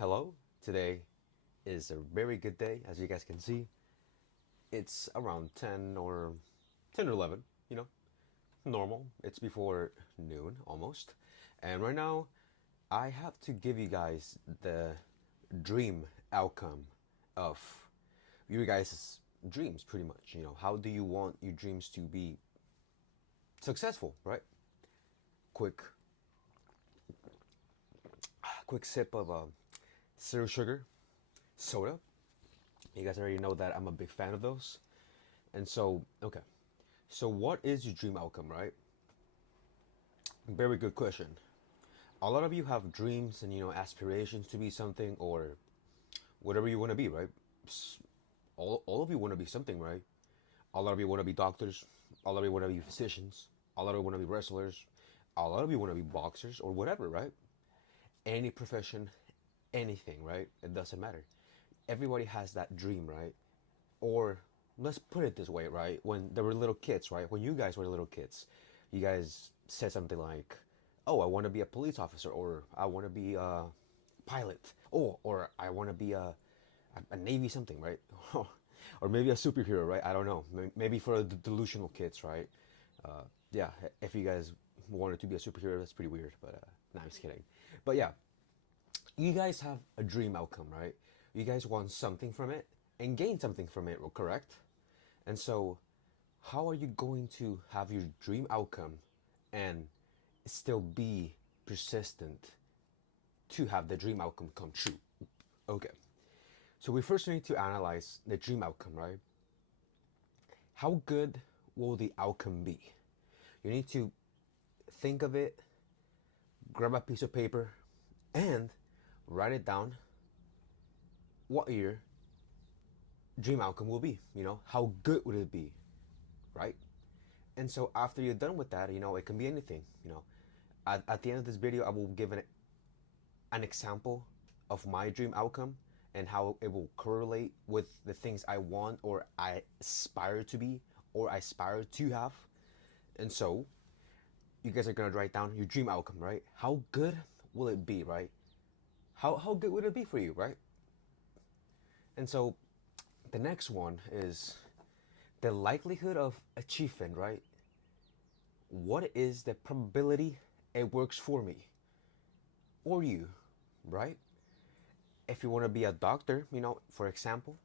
Hello, today is a very good day, as you guys can see. It's around 10 or 11, normal. It's before noon almost. And right now, I have to give you guys the dream outcome of your guys' dreams, pretty much. How do you want your dreams to be successful, right? Quick, quick sip of zero sugar soda. You guys already know that I'm a big fan of those. And so, okay. So, what is your dream outcome, right? Very good question. A lot of you have dreams and aspirations to be something or whatever you want to be, right? All of you want to be something, right? A lot of you want to be doctors. A lot of you want to be physicians. A lot of you want to be wrestlers. A lot of you want to be boxers or whatever, right? Any profession, anything, right? It doesn't matter. Everybody has that dream, right? Or let's put it this way, right? When they were little kids, right? When you guys were little kids, you guys said something like, "Oh, I want to be a police officer," or "I want to be a pilot," or "I want to be a navy something," right? Or maybe a superhero, right? I don't know. Maybe for the delusional kids, right? Yeah, if you guys wanted to be a superhero, that's pretty weird. But no, I'm just kidding. But yeah, you guys have a dream outcome, right? You guys want something from it and gain something from it, correct? And so, how are you going to have your dream outcome and still be persistent to have the dream outcome come true? Okay. So we first need to analyze the dream outcome, right? How good will the outcome be? You need to think of it, grab a piece of paper, and write it down what your dream outcome will be. How good would it be, right? And so after you're done with that, it can be anything. At the end of this video, I will give an example of my dream outcome and how it will correlate with the things I want or I aspire to be or I aspire to have. And so you guys are gonna write down your dream outcome, right? How good will it be, right? How good would it be for you, right? And so the next one is the likelihood of achievement, right? What is the probability it works for me or you, right? If you want to be a doctor, for example,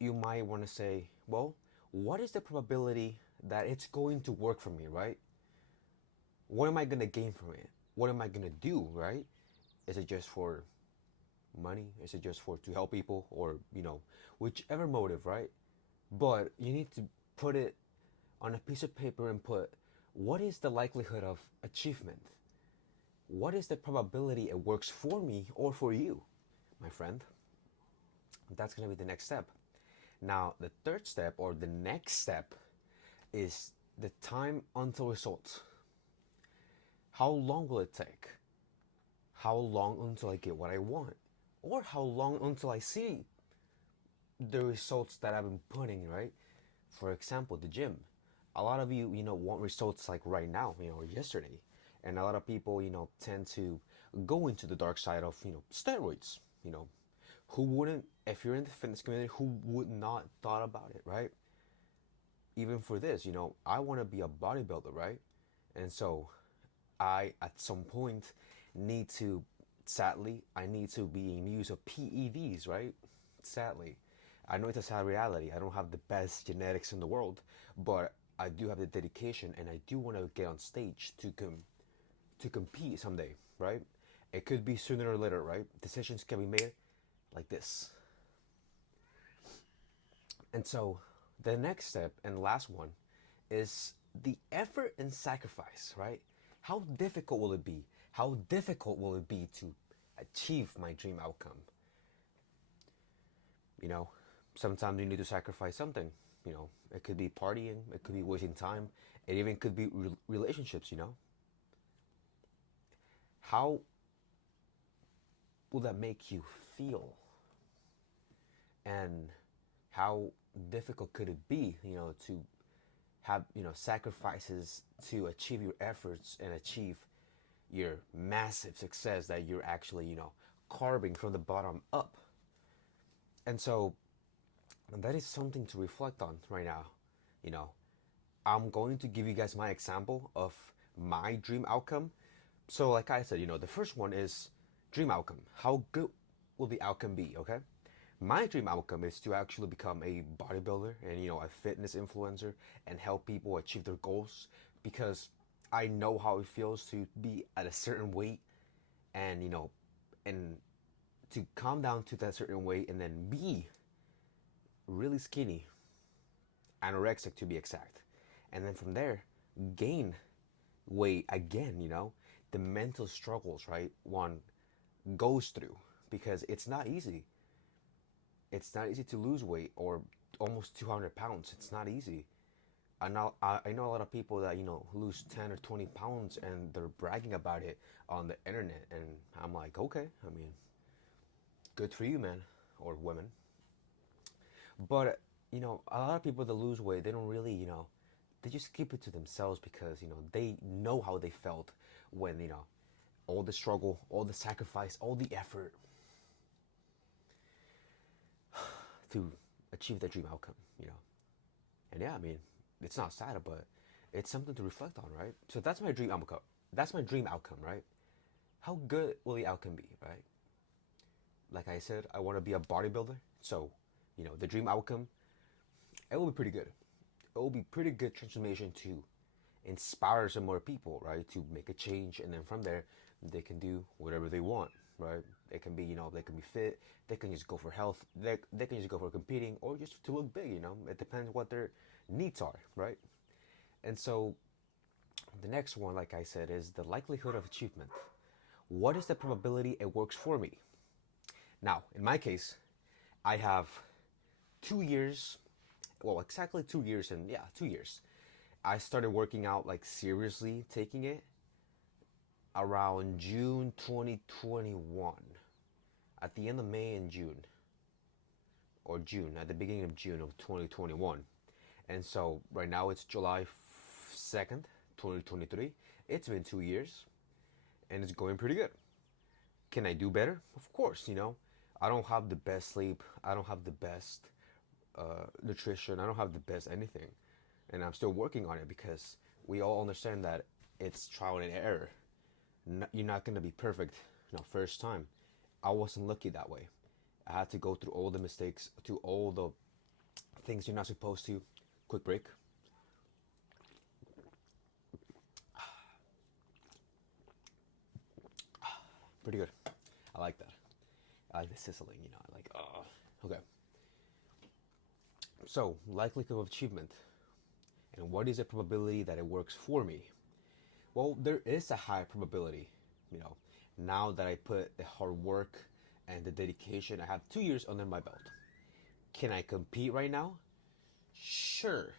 you might want to say, well, what is the probability that it's going to work for me, right? What am I going to gain from it? What am I going to do, right? Is it just for money? Is it just for to help people or, whichever motive, right? But you need to put it on a piece of paper and put what is the likelihood of achievement? What is the probability it works for me or for you, my friend? That's going to be the next step. Now, the third step or the next step is the time until results. How long will it take? How long until I get what I want? Or how long until I see the results that I've been putting, right? For example, the gym. A lot of you, want results like right now, or yesterday. And a lot of people, tend to go into the dark side of, steroids. Who wouldn't, if you're in the fitness community, who would not thought about it, right? Even for this, I want to be a bodybuilder, right? And so I, at some point, sadly, I need to be in use of PEDs, right? Sadly. I know it's a sad reality. I don't have the best genetics in the world, but I do have the dedication and I do want to get on stage to compete someday, right? It could be sooner or later, right? Decisions can be made like this. And so the next step and last one is the effort and sacrifice, right? How difficult will it be? How difficult will it be to achieve my dream outcome? Sometimes you need to sacrifice something. It could be partying, it could be wasting time, it even could be relationships. How will that make you feel? And how difficult could it be, to have, sacrifices to achieve your efforts and achieve your massive success that you're actually, carving from the bottom up. And so that is something to reflect on right now. You know, I'm going to give you guys my example of my dream outcome. So, like I said, the first one is dream outcome. How good will the outcome be? Okay. My dream outcome is to actually become a bodybuilder and, a fitness influencer and help people achieve their goals because I know how it feels to be at a certain weight and, and to come down to that certain weight and then be really skinny, anorexic to be exact. And then from there, gain weight again, the mental struggles, right? One goes through because it's not easy. It's not easy to lose weight or almost 200 pounds. It's not easy. I know a lot of people that, lose 10 or 20 pounds and they're bragging about it on the internet. And I'm like, okay, I mean, good for you, man, or women. But, a lot of people that lose weight, they don't really, they just keep it to themselves because, they know how they felt when, all the struggle, all the sacrifice, all the effort to achieve that dream outcome. And yeah, I mean, it's not sad, but it's something to reflect on, right? So that's my dream outcome. That's my dream outcome, right? How good will the outcome be, right? Like I said, I want to be a bodybuilder. So, the dream outcome, it will be pretty good. It will be pretty good transformation to inspire some more people, right? To make a change, and then from there, they can do whatever they want, right? It can be, they can be fit. They can just go for health. They can just go for competing or just to look big, It depends what their needs are, right? And so the next one, like I said, is the likelihood of achievement. What is the probability it works for me? Now, in my case, I have 2 years, well, exactly 2 years, and yeah, 2 years. I started working out, like seriously taking it around June 2021, at the end of May and June, or June, at the beginning of June of 2021. And so right now it's July 2nd, 2023. It's been 2 years and it's going pretty good. Can I do better? Of course, I don't have the best sleep. I don't have the best nutrition. I don't have the best anything. And I'm still working on it because we all understand that it's trial and error. You're not going to be perfect, first time. I wasn't lucky that way. I had to go through all the mistakes, to all the things you're not supposed to. Quick break. Pretty good. I like that. I like the sizzling, I like, okay. So, likelihood of achievement. And what is the probability that it works for me? Well, there is a high probability, now that I put the hard work and the dedication. I have 2 years under my belt. Can I compete right now? Sure,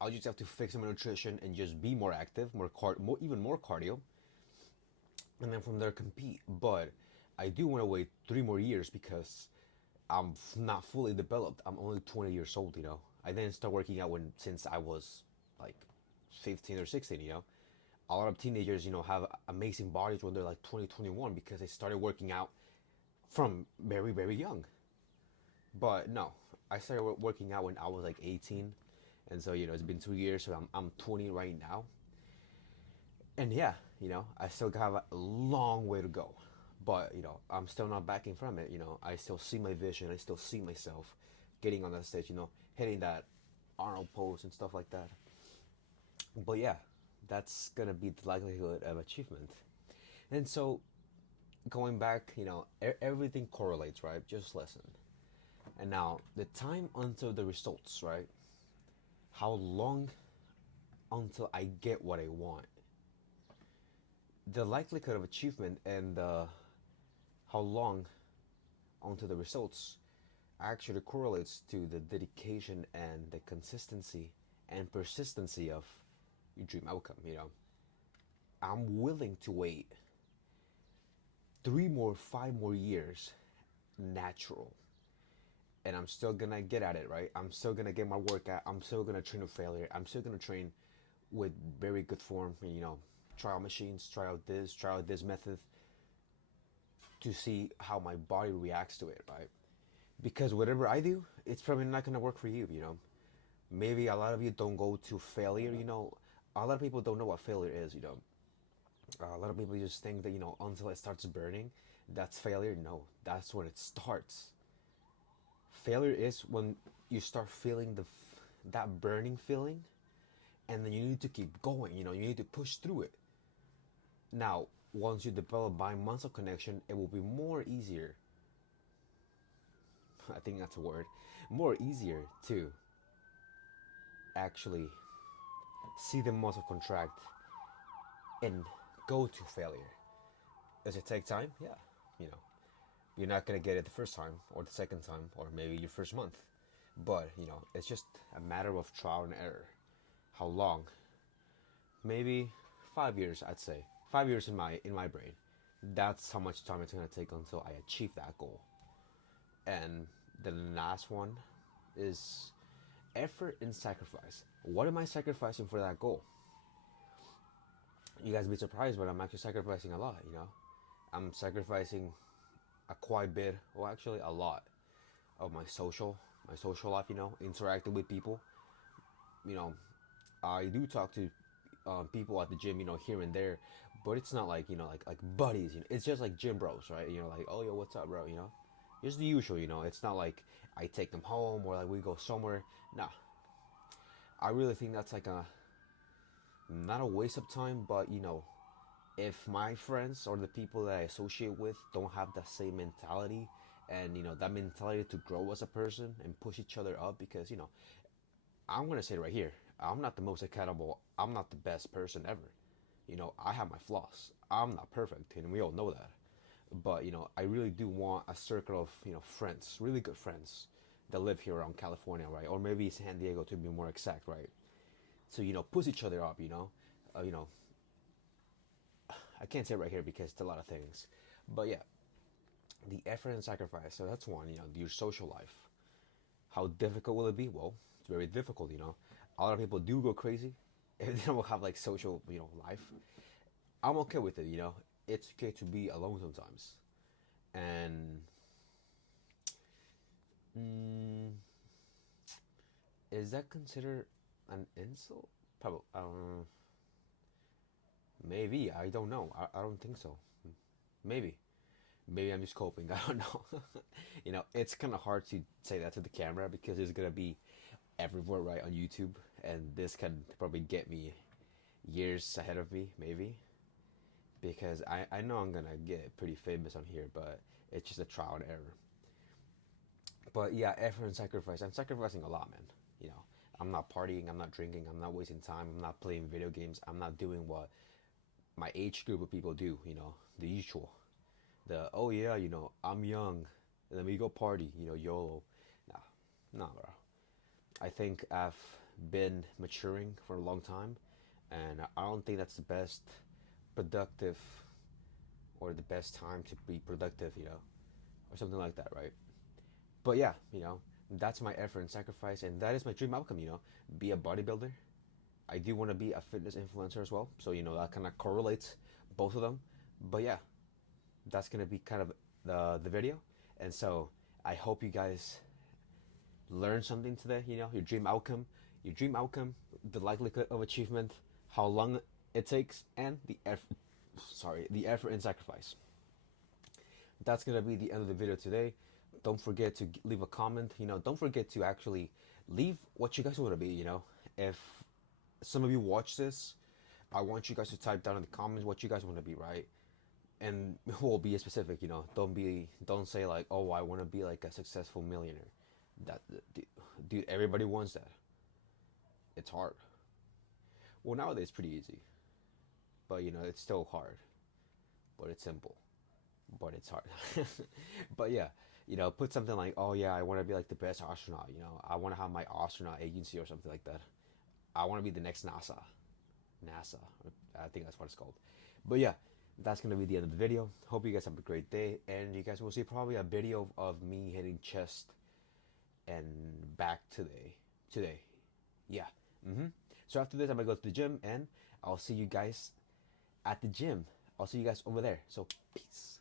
I'll just have to fix my nutrition and just be more active, even more cardio, and then from there compete. But I do want to wait 3 more years because I'm not fully developed. I'm only 20 years old. I didn't start working out since I was like 15 or 16. A lot of teenagers, have amazing bodies when they're like 20, 21 because they started working out from very, very young. But no, I started working out when I was like 18. And so, it's been 2 years, so I'm 20 right now. And yeah, I still have a long way to go. But, I'm still not backing from it. I still see my vision. I still see myself getting on that stage, hitting that Arnold pose and stuff like that. But yeah, that's going to be the likelihood of achievement. And so, going back, everything correlates, right? Just listen. And now, the time until the results, right? How long until I get what I want? The likelihood of achievement and how long until the results actually correlates to the dedication and the consistency and persistency of your dream outcome. I'm willing to wait 3 more, 5 more years natural. And I'm still gonna get at it, right? I'm still gonna get my workout. I'm still gonna train with failure. I'm still gonna train with very good form. And, try out machines, try out this method to see how my body reacts to it, right? Because whatever I do, it's probably not gonna work for you, you know. Maybe a lot of you don't go to failure, you know. A lot of people don't know what failure is, you know. A lot of people just think that, you know, until it starts burning, that's failure. No, that's when it starts. Failure is when you start feeling that burning feeling, and then you need to keep going, you know, you need to push through it. Now, once you develop mind-muscle connection, it will be more easier. I think that's a word. More easier to actually see the muscle contract and go to failure. Does it take time? Yeah. You know, you're not gonna get it the first time or the second time or maybe your first month. But, you know, it's just a matter of trial and error. How long? Maybe 5 years, I'd say. 5 years in my brain. That's how much time it's gonna take until I achieve that goal. And the last one is effort and sacrifice. What am I sacrificing for that goal? You guys be surprised, but I'm actually sacrificing a lot, you know? I'm sacrificing a quite bit, well, actually a lot of my social life, you know, interacting with people. You know, I do talk to people at the gym, you know, here and there, but it's not like, you know, like buddies, you know, it's just like gym bros, right? You know, like, oh, yo, what's up, bro, you know? Just the usual, you know, it's not like I take them home or like we go somewhere. Nah, I really think that's like not a waste of time, but, you know, if my friends or the people that I associate with don't have that same mentality and, you know, that mentality to grow as a person and push each other up, because, you know, I'm going to say it right here, I'm not the most accountable, I'm not the best person ever. You know, I have my flaws, I'm not perfect, and we all know that. But, you know, I really do want a circle of, you know, friends, really good friends that live here around California, right? Or maybe San Diego, to be more exact, right? So, you know, push each other up, you know. You know, I can't say it right here because it's a lot of things. But yeah, the effort and sacrifice. So that's one, you know, your social life. How difficult will it be? Well, it's very difficult, you know. A lot of people do go crazy if they don't have like social, you know, life. I'm okay with it, you know. It's okay to be alone sometimes. And mm, is that considered an insult? Probably. Maybe. I don't know. I don't think so. Maybe. Maybe I'm just coping. I don't know. You know, it's kind of hard to say that to the camera because it's gonna be everywhere, right, on YouTube, and this can probably get me years ahead of me, maybe, because I know I'm gonna get pretty famous on here, but it's just a trial and error. But yeah, effort and sacrifice. I'm sacrificing a lot, man. You know, I'm not partying, I'm not drinking, I'm not wasting time, I'm not playing video games, I'm not doing what my age group of people do. You know, the usual. The oh yeah, you know, I'm young, and then we go party. You know, YOLO. Nah, nah, bro. I think I've been maturing for a long time, and I don't think that's the best productive or the best time to be productive, you know, or something like that, right? But yeah, you know, that's my effort and sacrifice, and that is my dream outcome, you know, be a bodybuilder. I do want to be a fitness influencer as well, so, you know, that kind of correlates both of them. But yeah, that's gonna be kind of the video, and so I hope you guys learn something today. You know, your dream outcome, the likelihood of achievement, how long it takes, and the effort. Sorry, the effort and sacrifice. That's gonna be the end of the video today. Don't forget to leave a comment. You know, don't forget to actually leave what you guys want to be. You know, if some of you watch this, I want you guys to type down in the comments what you guys want to be, right? And we'll be specific. You know, don't say like, oh, I want to be like a successful millionaire. That dude, everybody wants that. It's hard. Well, nowadays it's pretty easy, but you know it's still hard. But it's simple. But it's hard. But yeah, you know, put something like, oh yeah, I want to be like the best astronaut. You know, I want to have my astronaut agency or something like that. I want to be the next NASA. NASA. I think that's what it's called. But yeah, that's gonna be the end of the video. Hope you guys have a great day, and you guys will see probably a video of me hitting chest and back today. Today, yeah. So after this, I'm gonna go to the gym, and I'll see you guys at the gym. I'll see you guys over there. So peace.